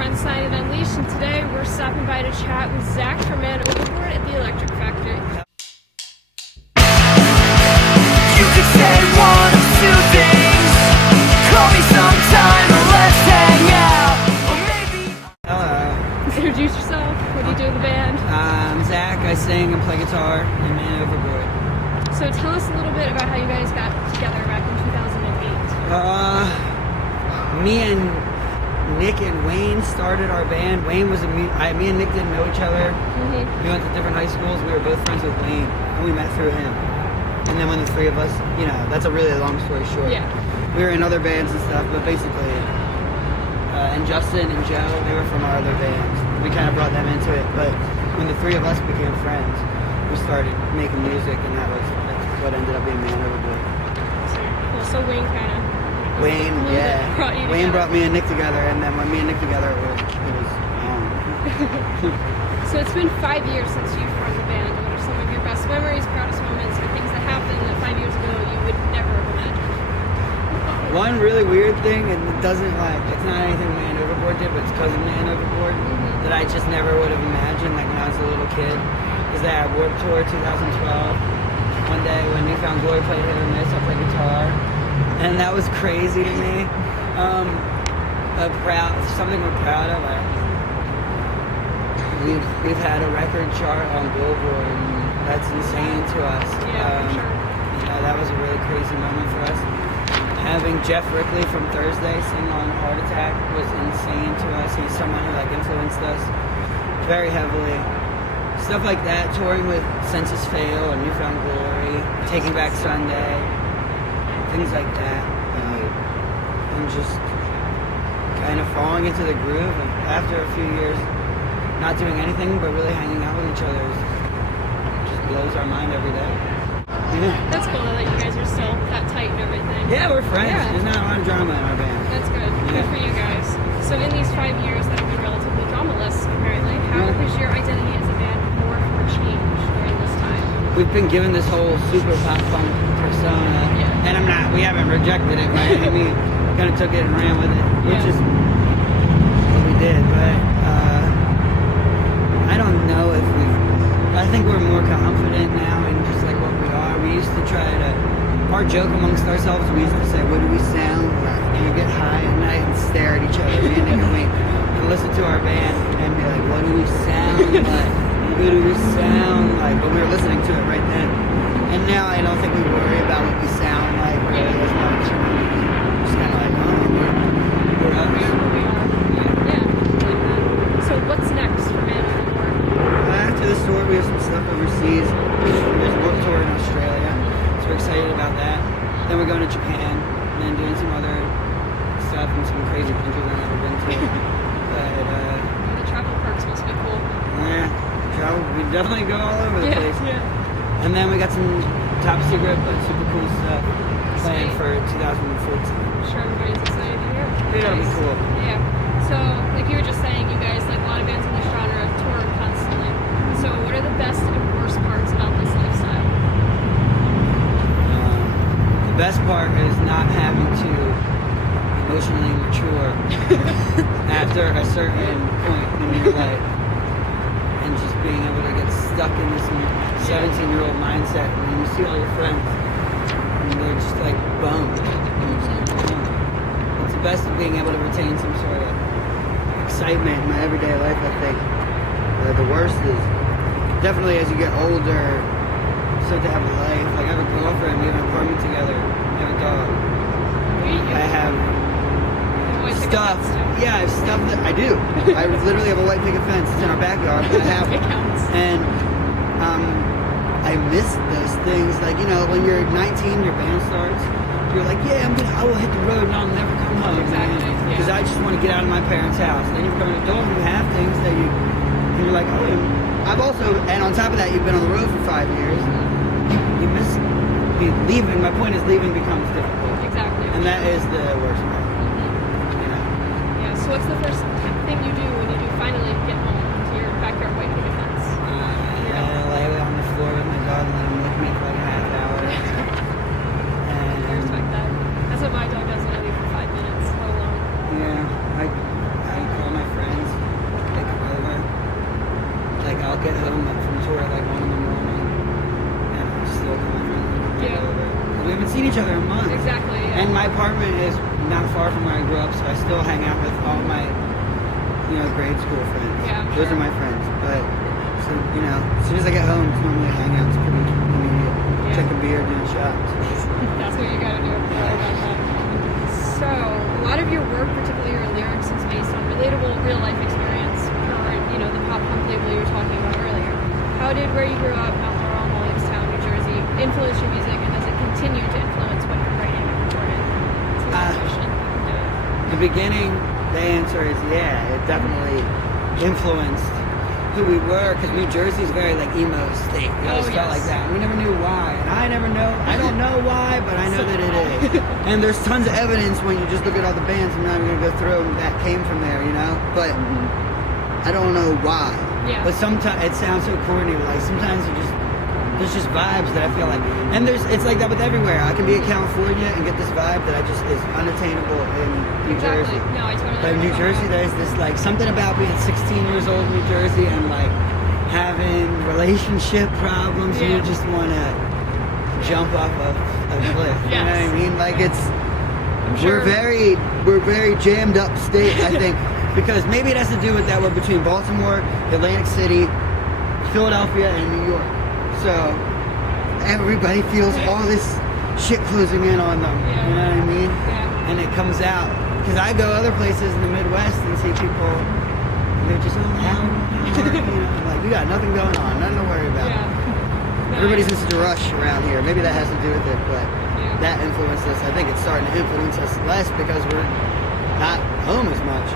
for Unsigned and Unleashed, and today we're stopping by to chat with Zac from Man Overboard at the Electric Factory. You could say one of two things. Call me sometime or let's hang out. Or maybe... Hello. Introduce yourself. What do you do in the band? I'm Zac. I sing and play guitar in Man Overboard. So tell us a little bit about how you guys got together back in 2008. Me and Nick and Wayne started our band. Wayne was me and Nick didn't know each other. We went to different high schools. We were both friends with Wayne, and we met through him. And then when the three of us, that's a really long story short. Yeah. We were in other bands and stuff, but basically, and Justin and Joe, they were from our other bands. We kind of brought them into it, but when the three of us became friends, we started making music, and that's what ended up being Man Overboard. So Wayne kind of... Wayne brought me and Nick together, and then when me and Nick together, it was So it's been 5 years since you formed the band. What are some of your best memories, proudest moments, or things that happened that 5 years ago you would never have imagined? One really weird thing, and it's not anything Man Overboard did, but it's because of Man Overboard, that I just never would have imagined, when I was a little kid, is that at Warped Tour 2012, one day when New Found Glory played Hit or Miss, I played guitar. And that was crazy to me. Something we're proud of. We've had a record chart on Billboard, and that's insane to us. Yeah, for sure. That was a really crazy moment for us. Having Jeff Rickley from Thursday sing on Heart Attack was insane to us. He's someone who influenced us very heavily. Stuff like that, touring with Census Fail and New Found Glory, Taking Back Sunday. Things like that, and just kind of falling into the groove. And after a few years, not doing anything but really hanging out with each other, just blows our mind every day. Yeah. That's cool though, that you guys are still that tight and everything. Yeah, we're friends. Yeah. There's not a lot of drama in our band. That's good. Yeah. Good for you guys. So in these 5 years that have been relatively dramaless, apparently, how has your identity as a band morphed or changed during this time? We've been given this whole super pop punk persona. And we haven't rejected it by any means. Kind of took it and ran with it, which is what we did. But I don't know if I think we're more confident now in just like what we are. We used to try to, our joke amongst ourselves, we used to say, what do we sound like? And we get high at night and stare at each other, me and Nick and Wayne, and listen to our band and be like, what do we sound like? Who do we sound like? But we were listening to it right then. And now I don't think we worry about what we sound like really as much. Just kind of like, we're up. We are. So what's next for Man Overboard? After this tour, we have some stuff overseas. There's a Warped Tour in Australia, so we're excited about that. Then we're going to Japan, and then doing some other stuff in some crazy countries I've never been to. But The travel perks must be cool. yeah, travel. We definitely go all over the place. Yeah. And then we got some top secret but super cool stuff planned for 2014. I'm sure everybody's excited to hear. It'll be cool. Yeah. So, like you were just saying, you guys, like a lot of bands in this genre, tour constantly. So, what are the best and worst parts about this lifestyle? The best part is not having to emotionally mature after a certain point in your life. And just being able to get stuck in this 17-year-old mindset when you see all your friends and they're just like bummed. It's the best of being able to retain some sort of excitement in my everyday life, I think. The worst is definitely as you get older, you start to have a life. Like I have a girlfriend, we have an apartment together, we have a dog. I have stuff. Yeah, I have stuff that I do. I literally have a white picket fence. It's in our backyard. But I have it. And I miss those things. Like, when you're 19, your band starts. You're like, yeah, I will hit the road and I'll never come home. Exactly. Because I just want to get out of my parents' house. Then you become an adult and you have things that and you're like, oh, I've also, and on top of that, you've been on the road for 5 years. You miss leaving. My point is leaving becomes difficult. Exactly. And that is the worst part. So what's the first thing you do when you do finally get home to your backyard white picket fence? I lay on the floor with my dog and let him lick me for like a half hour. I respect that. That's what my dog does when I leave for 5 minutes, let alone. Yeah, I call my friends seen each other in months. Exactly. Yeah. And my apartment is not far from where I grew up, so I still hang out with all my, grade school friends. Yeah, Those sure. are my friends. But, so, as soon as I get home, it's normally a hangout. It's pretty immediate. Yeah. Take a beer, doing shots. That's what you gotta do. Sorry about that. So, a lot of your work, particularly your lyrics, is based on relatable, real-life experience, or, the pop punk label you were talking about earlier. How did where you grew up, Mount Laurel, Williamstown, New Jersey, influence your music, and does it continue to influence what you're writing and recording? It's a good question. The beginning, the answer is yeah, it definitely influenced who we were, because New Jersey's very emo state. We always felt like that. We never knew why, and I don't know why, but I know that it is. And there's tons of evidence when you just look at all the bands. I'm not even gonna go through them that came from there, but I don't know why. Yeah. But sometimes it sounds so corny, but sometimes there's just vibes that I feel like, and it's like that with everywhere. I can be in California and get this vibe that is unattainable in New Jersey. No, I totally But in New Jersey, there's this something about being 16 years old in New Jersey and having relationship problems. Yeah. You just want to jump off a cliff. Yes. You know what I mean? I'm sure. We're very jammed up state, I think, because maybe it has to do with that we're between Baltimore, Atlantic City, Philadelphia, and New York. So everybody feels all this shit closing in on them. Yeah. You know what I mean? Yeah. And it comes out. Because I go other places in the Midwest and see people, and they're just down. I'm like, you got nothing going on, nothing to worry about. Yeah. Everybody's in such a rush around here. Maybe that has to do with it, but Yeah. that influenced us. I think it's starting to influence us less because we're not home as much,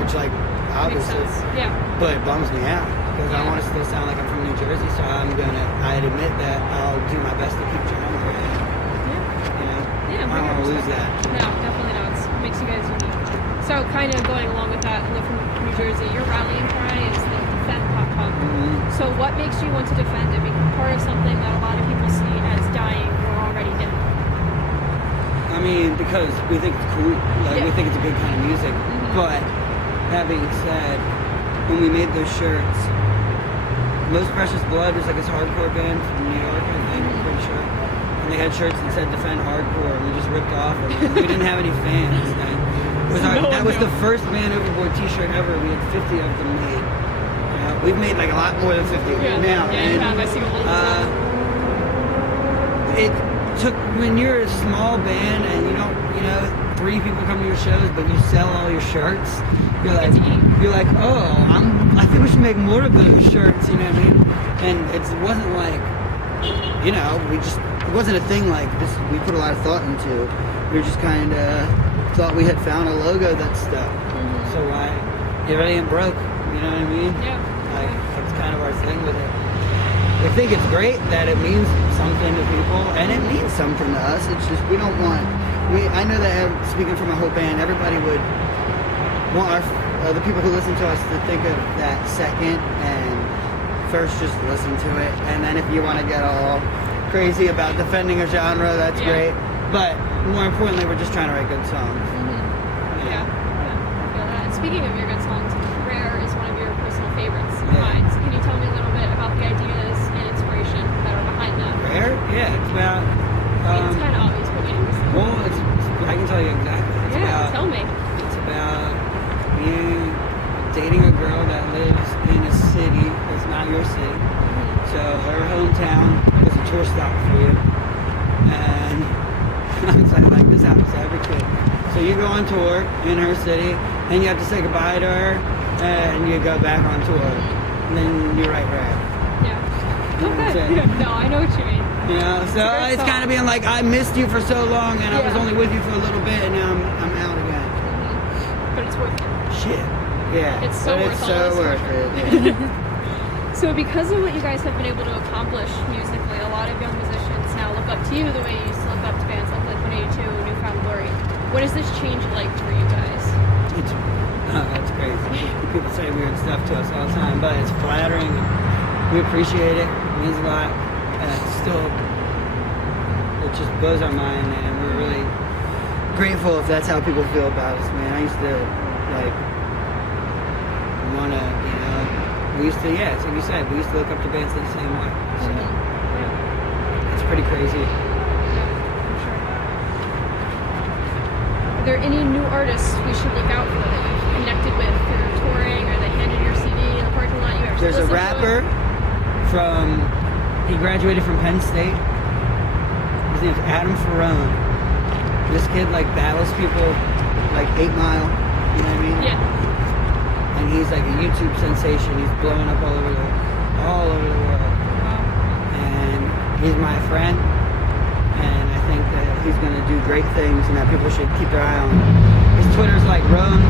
which Makes obviously, sense. Yeah. but it bums me out because I Yeah. want to still sound like I'm from New Jersey, so I admit that I'll do my best to keep trying to work. Yeah, I don't want to lose that. No, definitely not. It makes you guys unique. So, kind of going along with that, and from New Jersey, your rallying cry is the defend pop punk. So, what makes you want to defend it? Become part of something that a lot of people see as dying or already dead. I mean, because we think it's cool, we think it's a good kind of music. But that being said, when we made those shirts, Most Precious Blood was this hardcore band from New York, I think, I'm pretty sure. And they had shirts that said Defend Hardcore, and we just ripped off of them. We didn't have any fans. That was the first Man Overboard t-shirt ever. We had 50 of them made. We've made a lot more than 50 now. Yeah, I see it took, when you're a small band and you don't, 3 people come to your shows, but you sell all your shirts, you're like, oh, I think we should make more of those shirts, you know what I mean? And it wasn't it wasn't a thing like this. We put a lot of thought into. We just kind of thought we had found a logo that stuck. So why? It really ain't broke, you know what I mean? Yeah. That's kind of our thing with it. We think it's great that it means something to people, and it means something to us. It's just we don't want. I know that speaking for my whole band, everybody would want the people who listen to us to think of that second and first just listen to it, and then if you want to get all crazy about defending a genre, that's great. But more importantly, we're just trying to write good songs. Yeah. I feel that. And speaking of your good songs, Rare is one of your personal favorites of mine. So can you tell me a little bit about the ideas and inspiration that are behind that? Rare? Yeah, it's about. It's kind of obvious, but yeah. Well, I can tell you exactly. Tell me. It's about you dating a girl that lives in a city that's not your city. So her hometown is a tour stop for you. And I'm saying this happens to every kid. So you go on tour in her city, and you have to say goodbye to her, and you go back on tour. And then you write Rare. Yeah. Okay. No, I know what you mean. So it's kind of being like, I missed you for so long, and I was only with you for a little bit, and now I'm out again. But it's worth it. Shit. Yeah. It's so worth it. Yeah. So because of what you guys have been able to accomplish musically, a lot of young musicians now look up to you the way you used to look up to bands like Blink-182, Newfound Glory. What is this change like for you guys? That's crazy. People say weird stuff to us all the time, but it's flattering. We appreciate it. It means a lot. And it just blows our mind, and we're really grateful if that's how people feel about us, man. I used to we used to, it's like you said, we used to look up to bands the same way. So it's pretty crazy. Yeah, for sure. Are there any new artists we should look out for that you've connected with through touring, or they handed your CD in the parking lot? You actually There's a listened to rapper it? he graduated from Penn State. His name's Adam Ferrone. This kid like battles people like 8 Mile, you know what I mean? Yeah. And he's like a YouTube sensation. He's blowing up all over the world. Wow. And he's my friend. And I think that he's gonna do great things and that people should keep their eye on him. His Twitter's like Roan